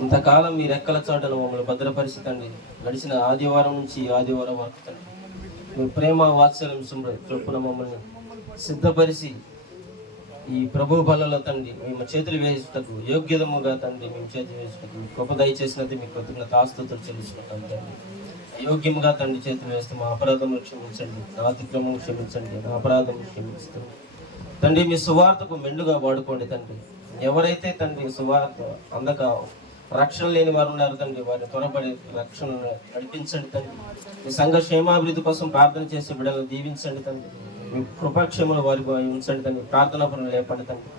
ఇంతకాలం మీ రెక్కల చాటును మమ్మల్ని భద్రపరిచితండి. గడిచిన ఆదివారం నుంచి ఈ ఆదివారం వరకు తండ్రి మీ ప్రేమ వాత్సల్యం చొప్పున మమ్మల్ని సిద్ధపరిచి ఈ ప్రభు బలలో తండ్రి మేము చేతులు వేసుటకు యోగ్యతముగా తండ్రి మేము చేతులు వేసుటకు గొప్ప దయచేసినది మీకు కృతజ్ఞత ఆస్తుతులు చెల్లించుకుంటాం తండ్రి. యోగ్యముగా తండ్రి చేతులు వేస్తే మా అపరాధములు క్షమించండి, నా అతిక్రమం క్షమించండి, నా అపరాధం క్షమించండి తండ్రి. మీ సువార్తకు మెండుగా వాడుకోండి తండ్రి. ఎవరైతే తండ్రి సువార్త అందక రక్షణ లేని వారు ఉన్నారు తండ్రి, వారిని త్వరపడి రక్షణను నడిపించండి తండ్రి. మీ సంఘ క్షేమాభివృద్ధి కోసం ప్రార్థన చేసే బిడ్డలను దీవించండి తండ్రి. మీ కృపాక్షేములు వారికి ఉంచండి తండ్రి. ప్రార్థనా పనులు లేపండి తండ్రి.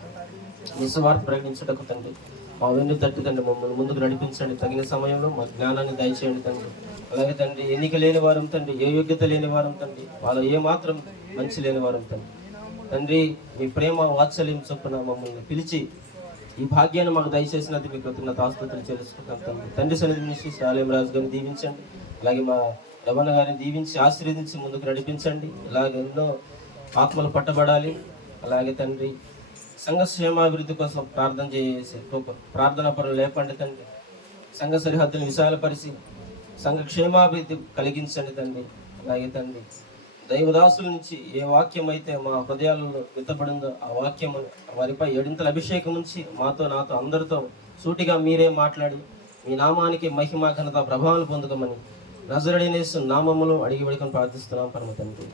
మీ సువార్త ప్రకటించుటకు తండ్రి మా వెన్ను తట్టి తండ్రి మమ్మల్ని ముందుకు నడిపించండి. తగిన సమయంలో మా జ్ఞానాన్ని దయచేయండి తండ్రి. అలాగే తండ్రి ఎన్నిక లేని వారం తండ్రి, ఏ యోగ్యత లేని వారం తండ్రి, వాళ్ళు ఏమాత్రం మంచి లేని వారం తండ్రి. తండ్రి మీ ప్రేమ వాత్సల్యం చొప్పున మమ్మల్ని పిలిచి ఈ భాగ్యాన్ని మాకు దయచేసినది మీ కృతజ్ఞత ఆస్తుతులు చెల్లించుకుంటాం తండ్రి. తండ్రి సన్నిధి నుంచి సాలేం రాజు గారిని దీవించండి. అలాగే మా రమణ గారిని దీవించి ఆశీర్వదించి ముందుకు నడిపించండి. ఇలాగ ఎన్నో ఆత్మలు పట్టబడాలి. అలాగే తండ్రి సంఘ క్షేమాభివృద్ధి కోసం ప్రార్థన చేసే ప్రార్థనా పనులు లేపండి తండ్రి. సంఘ సరిహద్దులు విశాలపరిచి సంఘ క్షేమాభివృద్ధి కలిగించండి తండ్రి. అలాగే తండ్రి దైవదాసుల నుంచి ఏ వాక్యం అయితే మా హృదయాలలో విత్తబడిందో ఆ వాక్యం వారిపై ఏడింతల అభిషేకం ఉంచి నాతో అందరితో సూటిగా మీరే మాట్లాడి మీ నామానికి మహిమ ఘనత ప్రభావాలు పొందుకోమని నజరేయుడైన యేసు నామములో అడిగి వేడుకొని ప్రార్థిస్తున్నాం పరమ తండ్రి.